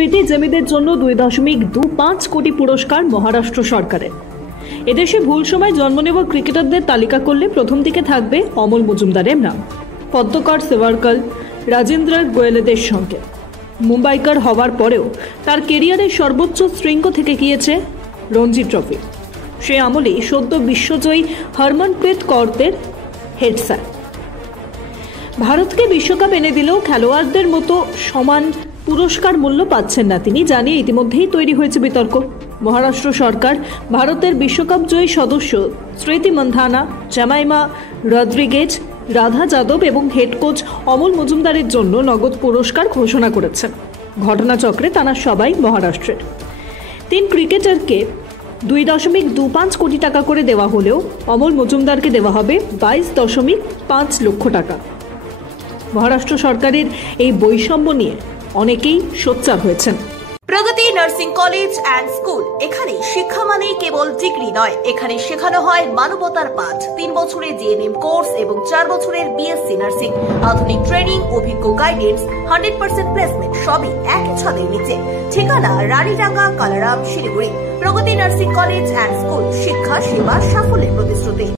স্মৃতিজীবীদের জন্য 2.25 কোটি পুরস্কার মহারাষ্ট্র সরকারের। এদেশে ভুল সময় জন্ম নেওয়া ক্রিকেটারদের তালিকা করলে প্রথম দিকে থাকবে অমল মজুমদারের নাম। পদ্মকর, সেভারকার, রাজেন্দ্র গোয়েলদের সঙ্গে মুম্বাইকার হওয়ার পরেও তার কেরিয়ারের সর্বোচ্চ শৃঙ্গ থেকে গিয়েছে রঞ্জি ট্রফি। সে আমলেই সদ্য বিশ্বজয়ী হরমনপ্রীত কৌরদের হেড স্যার। ভারতকে বিশ্বকাপ এনে দিলেও খেলোয়াড়দের মতো সমান পুরস্কার মূল্য পাচ্ছেন না তিনি, জানিয়ে ইতিমধ্যেই তৈরি হয়েছে বিতর্ক। মহারাষ্ট্র সরকার ভারতের বিশ্বকাপ জয়ী সদস্য স্মৃতি মান্ধানা, জামাইমা রদ্রিগেজ, রাধা যাদব এবং হেড কোচ অমল মজুমদারের জন্য নগদ পুরস্কার ঘোষণা করেছেন। ঘটনাচক্রে তারা সবাই মহারাষ্ট্রের। 3 ক্রিকেটারকে 2.25 কোটি টাকা করে দেওয়া হলেও অমল মজুমদারকে দেওয়া হবে 22.5 লক্ষ টাকা। মহারাষ্ট্র সরকারের এই বৈষম্য নিয়ে অনেকেই সোচ্চার হয়েছেন। প্রগতি নার্সিং কলেজ অ্যান্ড স্কুল। এখানে শিক্ষা মানে কেবল ডিগ্রি নয়, এখানে শেখানো হয় মানবতার পাঠ। 3 বছরের জিএনএম কোর্স এবং 4 বছরের বিএসসি নার্সিং। আধুনিক ট্রেনিং, অভিজ্ঞ গাইডেন্স, 100% প্লেসমেন্ট, সবই একই ছাদের নিচে। ঠিকানা রানীডাঙ্গা, কালারাম, শিলিগুড়ি। প্রগতি নার্সিং কলেজ অ্যান্ড স্কুল, শিক্ষা, সেবা, সাফল্যের প্রতিশ্রুতি।